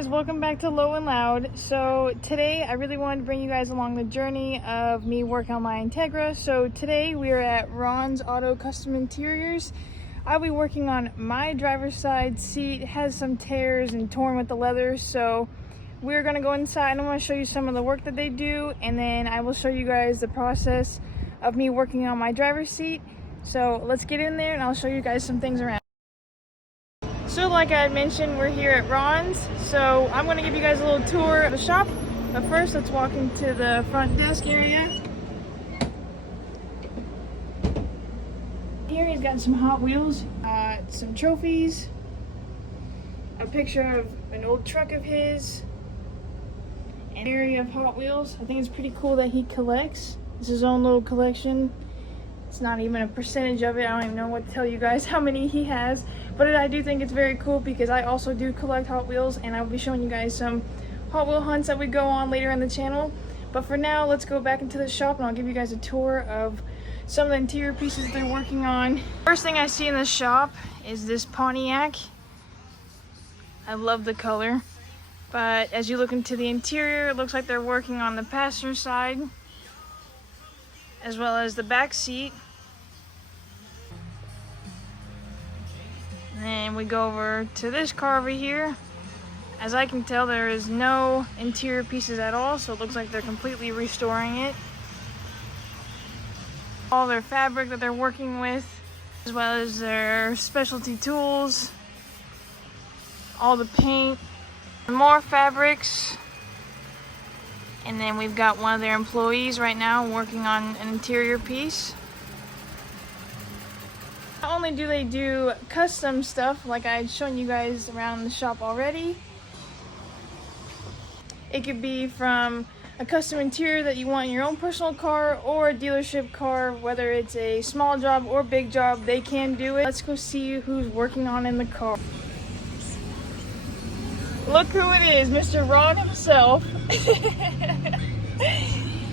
guys, welcome back to Low and Loud. So today I really wanted to bring you guys along the journey of me working on my Integra. So today we are at Ron's Auto Custom Interiors. I'll be working on my driver's side seat. It has some tears and torn with the leather, so we're gonna go inside and I'm gonna show you some of the work that they do, and then I will show you guys the process of me working on my driver's seat. So let's get in there and I'll show you guys some things around. So like I had mentioned, we're here at Ron's, so I'm going to give you guys a little tour of the shop. But first, let's walk into the front desk area. Here he's got some Hot Wheels, some trophies, a picture of an old truck of his, an area of Hot Wheels. I think it's pretty cool that he collects. It's his own little collection. It's not even a percentage of it. I don't even know what to tell you guys how many he has. But I do think it's very cool because I also do collect Hot Wheels, and I will be showing you guys some Hot Wheel hunts that we go on later in the channel. But for now, let's go back into the shop and I'll give you guys a tour of some of the interior pieces they're working on. First thing I see in the shop is this Pontiac. I love the color. But as you look into the interior, it looks like they're working on the passenger side as well as the back seat. And then we go over to this car over here. As I can tell, there is no interior pieces at all, so it looks like they're completely restoring it. All their fabric that they're working with, as well as their specialty tools, all the paint, more fabrics. And then we've got one of their employees right now working on an interior piece. Not only do they do custom stuff like I had shown you guys around the shop already, it could be from a custom interior that you want in your own personal car or a dealership car, whether it's a small job or big job, they can do it. Let's go see who's working on in the car. Look who it is, Mr. Ron himself.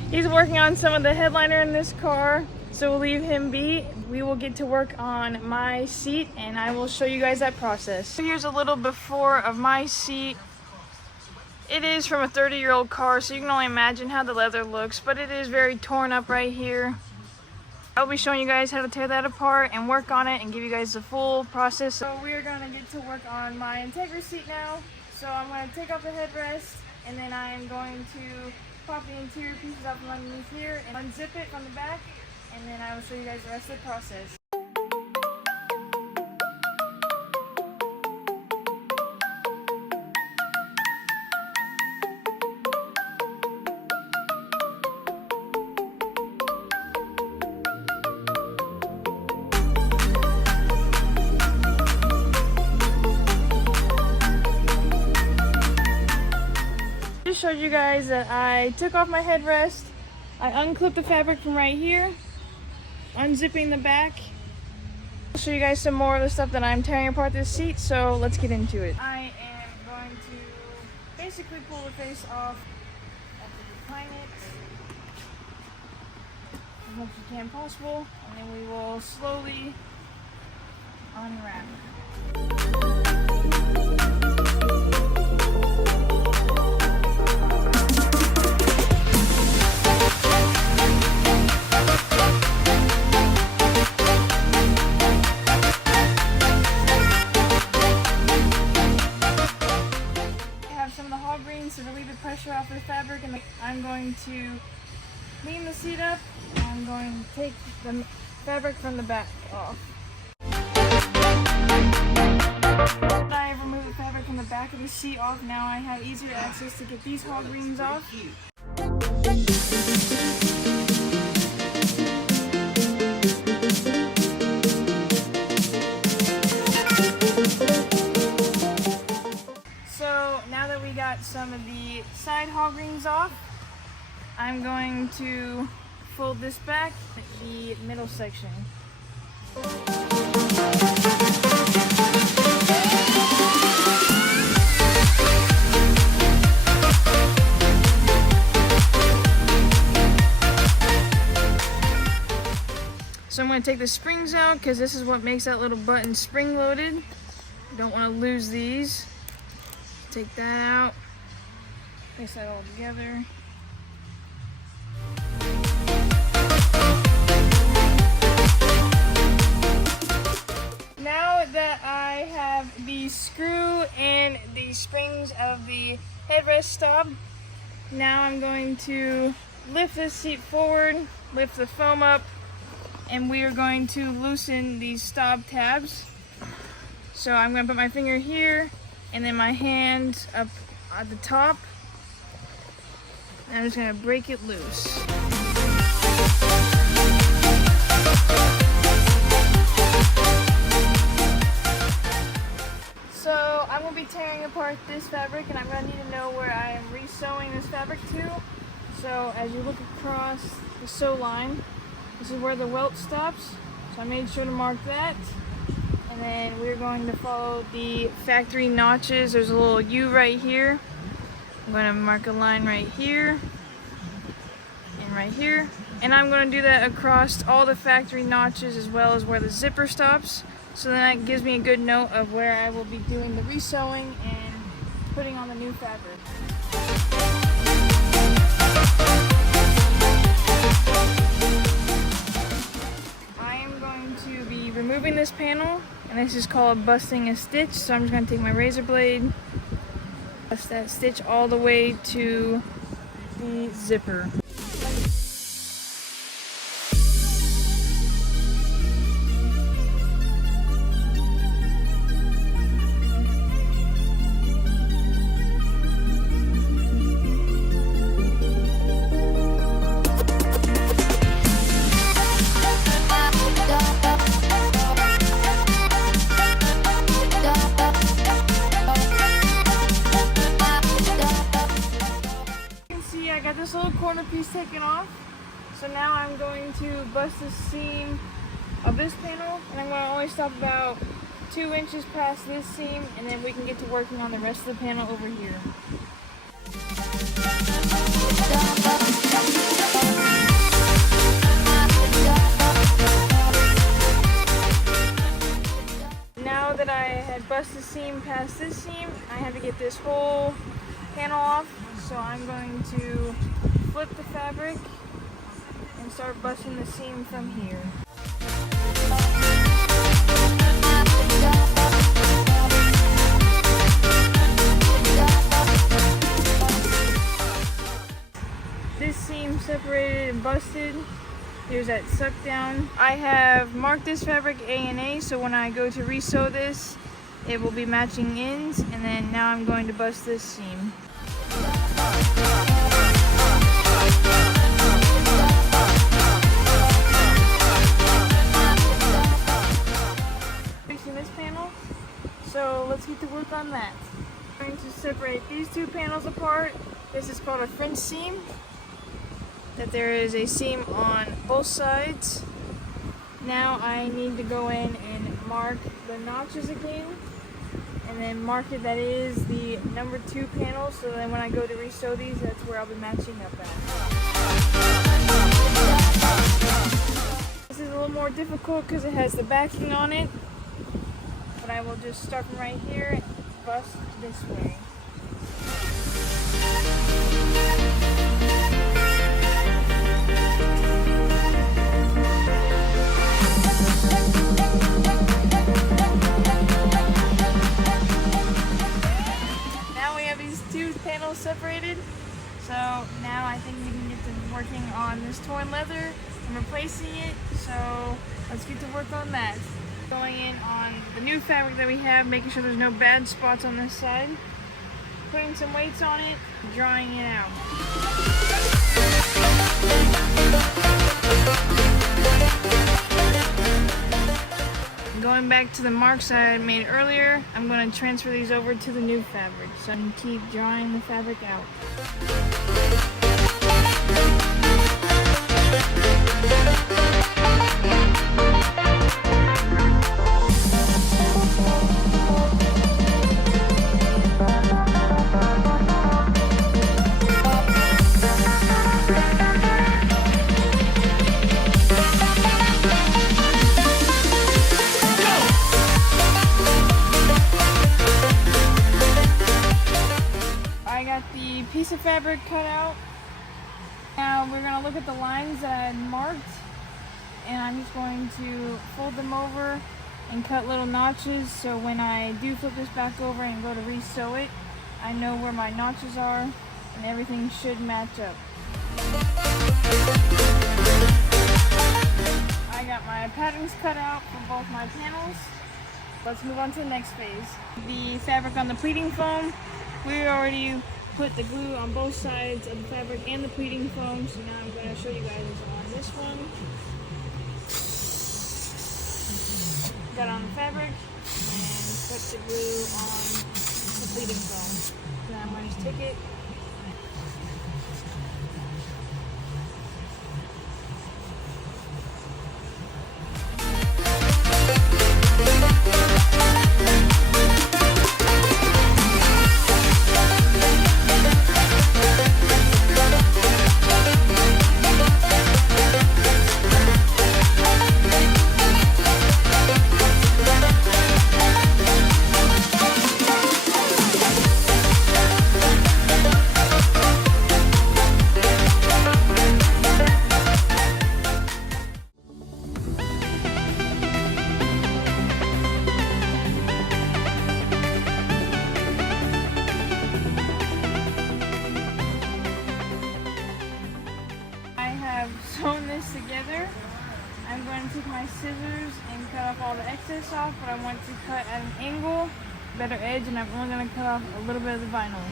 He's working on some of the headliner in this car, so we'll leave him be. We will get to work on my seat and I will show you guys that process. So here's a little before of my seat. It is from a 30-year-old car, so you can only imagine how the leather looks, but it is very torn up right here. I'll be showing you guys how to tear that apart and work on it and give you guys the full process. So we are going to get to work on my Integra seat now. So I'm going to take off the headrest, and then I'm going to pop the interior pieces up from underneath here and unzip it from the back, and then I will show you guys the rest of the process. Showed you guys that I took off my headrest, I unclipped the fabric from right here, unzipping the back. I'll show you guys some more of the stuff that I'm tearing apart this seat, so let's get into it. I am going to basically pull the face off and recline it as much as you can possible, and then we will slowly unwrap. To relieve the pressure off the fabric, and I'm going to clean the seat up, and I'm going to take the fabric from the back off. I remove the fabric from the back of the seat off. Now I have easier access to get these hog rings off. Got some of the side hog rings off. I'm going to fold this back at the middle section. So I'm going to take the springs out because this is what makes that little button spring loaded. You don't want to lose these. take that out. Place that all together. Now that I have the screw and the springs of the headrest stop, now I'm going to lift this seat forward, lift the foam up, and we are going to loosen these stop tabs. So I'm going to put my finger here and then my hand up at the top. And I'm just going to break it loose. So I'm going to be tearing apart this fabric, and I'm going to need to know where I am re-sewing this fabric to. So as you look across the sew line, this is where the welt stops. So I made sure to mark that. And then we're going to follow the factory notches. There's a little U right here. I'm going to mark a line right here and right here. And I'm going to do that across all the factory notches as well as where the zipper stops. So then that gives me a good note of where I will be doing the resewing and putting on the new fabric. I am going to be removing this panel, and this is called busting a stitch. So I'm just going to take my razor blade, bust that stitch all the way to the zipper. I got this little corner piece taken off, so now I'm going to bust the seam of this panel, and I'm going to only stop about 2 inches past this seam, and then we can get to working on the rest of the panel over here. Now that I had busted the seam past this seam, I have to get this whole panel off. So I'm going to flip the fabric and start busting the seam from here. This seam separated and busted. Here's that suck down. I have marked this fabric A and A, so when I go to resew this, it will be matching ends, and then now I'm going to bust this seam. Fixing this panel, so let's get to work on that. I'm going to separate these two panels apart. This is called a French seam. That there is a seam on both sides. Now I need to go in and mark the notches again, and then mark it that is the number 2 panel, so then when I go to resew these, that's where I'll be matching up at. This is a little more difficult because it has the backing on it, but I will just start from right here and bust this way. Separated, so now I think we can get to working on this torn leather and replacing it, so let's get to work on that. Going in on the new fabric that we have, making sure there's no bad spots on this side, putting some weights on it, drawing it out. Going back to the marks I had made earlier, I'm going to transfer these over to the new fabric, so I can keep drawing the fabric out. piece of fabric cut out. Now we're gonna look at the lines that I had marked, and I'm just going to fold them over and cut little notches so when I do flip this back over and go to re-sew it, I know where my notches are and everything should match up. I got my patterns cut out for both my panels. Let's move on to the next phase. The fabric on the pleating foam, we already put the glue on both sides of the fabric and the pleating foam, so now I'm going to show you guys on this one. Got on the fabric and put the glue on the pleating foam. Now I'm going to take it. Sewn this together. I'm going to take my scissors and cut off all the excess off, but I want to cut at an angle, better edge, and I'm only going to cut off a little bit of the vinyl.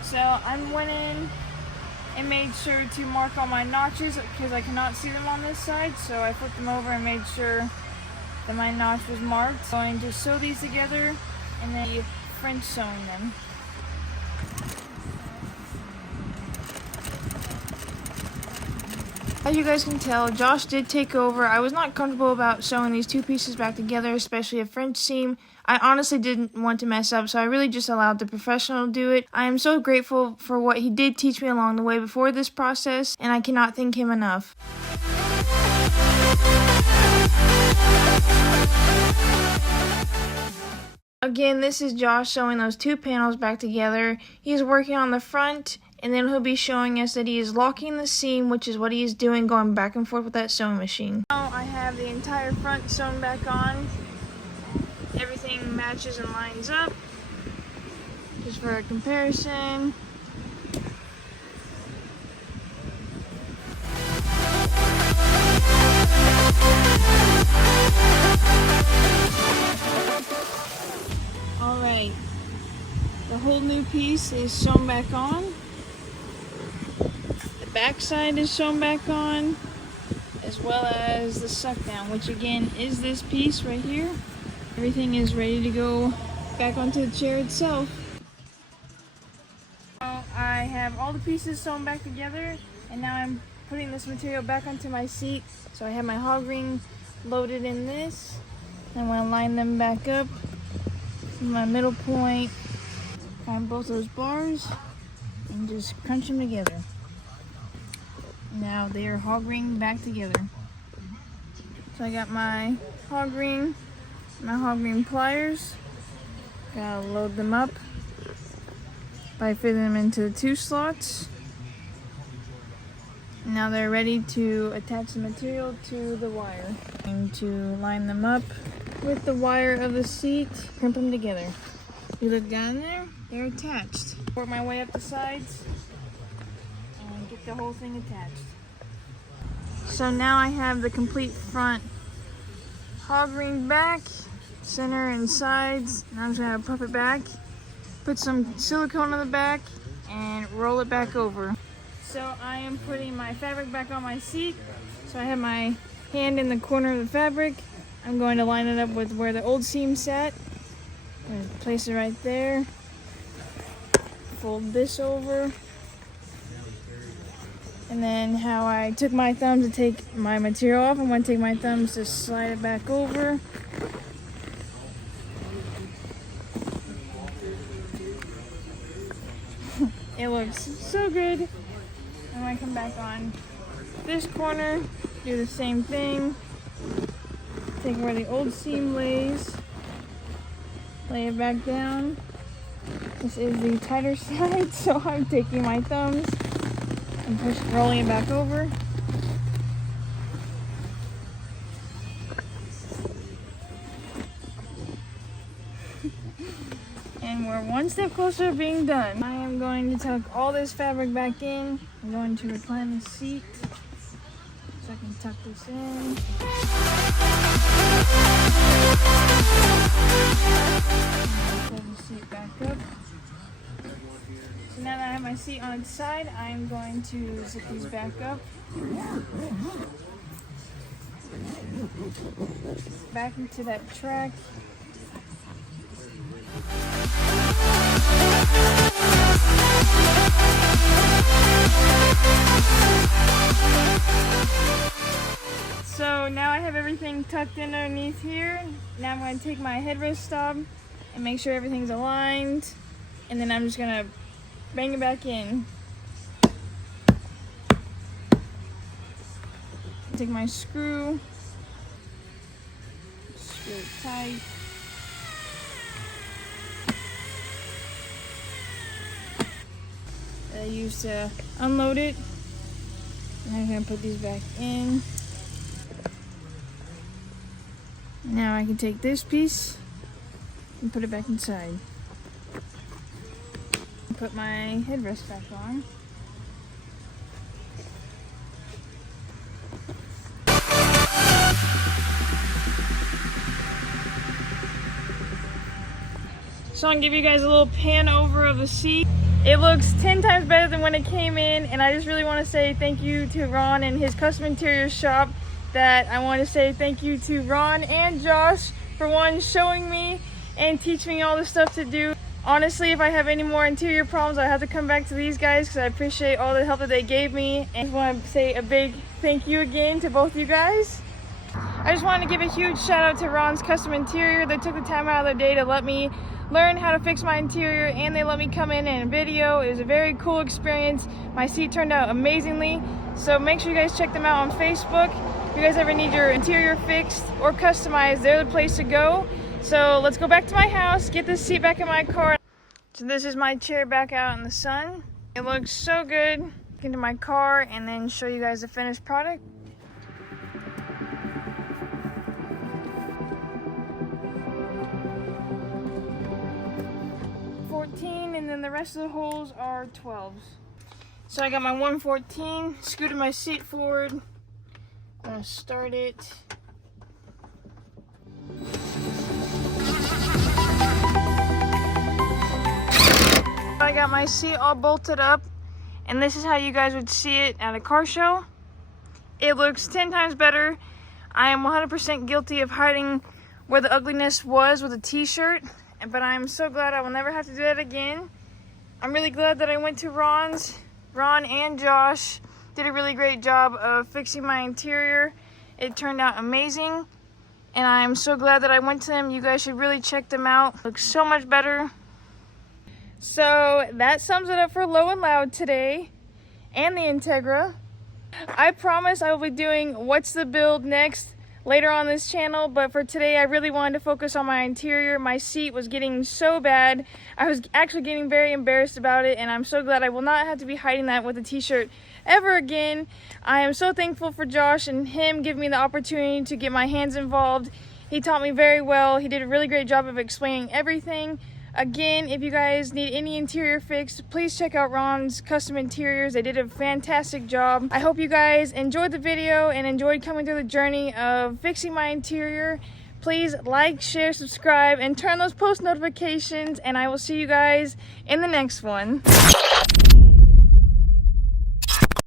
So I went in and made sure to mark all my notches because I cannot see them on this side, so I flipped them over and made sure that my notch was marked. So I'm going to sew these together and then French sewing them. As you guys can tell, Josh did take over. I was not comfortable about sewing these two pieces back together, especially a French seam. I honestly didn't want to mess up, so I really just allowed the professional to do it. I am so grateful for what he did teach me along the way before this process, and I cannot thank him enough. Again, this is Josh sewing those two panels back together. He's working on the front, and then he'll be showing us that he is locking the seam, which is what he is doing, going back and forth with that sewing machine. Now I have the entire front sewn back on. Everything matches and lines up. Just for a comparison. Alright, the whole new piece is sewn back on. The back side is sewn back on, as well as the suck down, which again is this piece right here. Everything is ready to go back onto the chair itself. So I have all the pieces sewn back together, and now I'm putting this material back onto my seat. So I have my hog ring loaded in this. I want to line them back up. My middle point, find both those bars, and just crunch them together. Now they are hog ring back together. So I got my hog ring pliers. Gotta load them up by fitting them into the two slots. Now they're ready to attach the material to the wire. I'm going to line them up with the wire of the seat, crimp them together. You look down there, they're attached. Work my way up the sides and get the whole thing attached. So now I have the complete front hog ring back, center and sides. Now I'm just gonna puff it back, put some silicone on the back, and roll it back over. So I am putting my fabric back on my seat. So I have my hand in the corner of the fabric. I'm going to line it up with where the old seam sat. I'm going to place it right there. Fold this over. And then how I took my thumbs to take my material off. I'm going to take my thumbs to slide it back over. It looks so good. I'm going to come back on this corner, do the same thing. Take where the old seam lays, lay it back down. This is the tighter side, so I'm taking my thumbs and rolling it back over. And we're one step closer to being done. I am going to tuck all this fabric back in. I'm going to recline the seat so I can tuck this in. Pull the seat back up. So now that I have my seat on its side, I'm going to zip these back up. Back into that track. So now I have everything tucked in underneath here. Now I'm going to take my headrest stop and make sure everything's aligned, and then I'm just going to bang it back in. Take my screw, screw it tight. That I use to unload it. And I'm going to put these back in. Now I can take this piece and put it back inside. Put my headrest back on. So I'm gonna give you guys a little pan over of the seat. It looks 10 times better than when it came in, and I just really want to say thank you to Ron and his custom interior shop. That I want to say thank you to Ron and Josh for one, showing me and teaching me all the stuff to do. Honestly, if I have any more interior problems, I have to come back to these guys because I appreciate all the help that they gave me. And I want to say a big thank you again to both you guys. I just wanted to give a huge shout out to Ron's Custom Interior. They took the time out of their day to let me learn how to fix my interior, and they let me come in and video. It was a very cool experience. My seat turned out amazingly. So make sure you guys check them out on Facebook. If you guys ever need your interior fixed or customized, they're the place to go. So let's go back to my house, get this seat back in my car. So this is my chair back out in the sun. It looks so good. Get into my car and then show you guys the finished product. And then the rest of the holes are 12s. So I got my 114, scooted my seat forward. I'm gonna start it. I got my seat all bolted up, and this is how you guys would see it at a car show. It looks 10 times better. I am 100% guilty of hiding where the ugliness was with a t-shirt, but I'm so glad I will never have to do that again. I'm really glad that I went to Ron's. Ron and Josh did a really great job of fixing my interior. It turned out amazing, and I'm so glad that I went to them. You guys should really check them out. Looks so much better. So that sums it up for Low and Loud today and the Integra. I promise I will be doing What's the Build next later on this channel, but for today I really wanted to focus on my interior. My seat was getting so bad. I was actually getting very embarrassed about it, and I'm so glad I will not have to be hiding that with a t-shirt ever again. I am so thankful for Josh and him giving me the opportunity to get my hands involved. He taught me very well. He did a really great job of explaining everything. Again, if you guys need any interior fix, please check out Ron's Custom Interiors. They did a fantastic job. I hope you guys enjoyed the video and enjoyed coming through the journey of fixing my interior. Please like, share, subscribe, and turn those post notifications, and I will see you guys in the next one.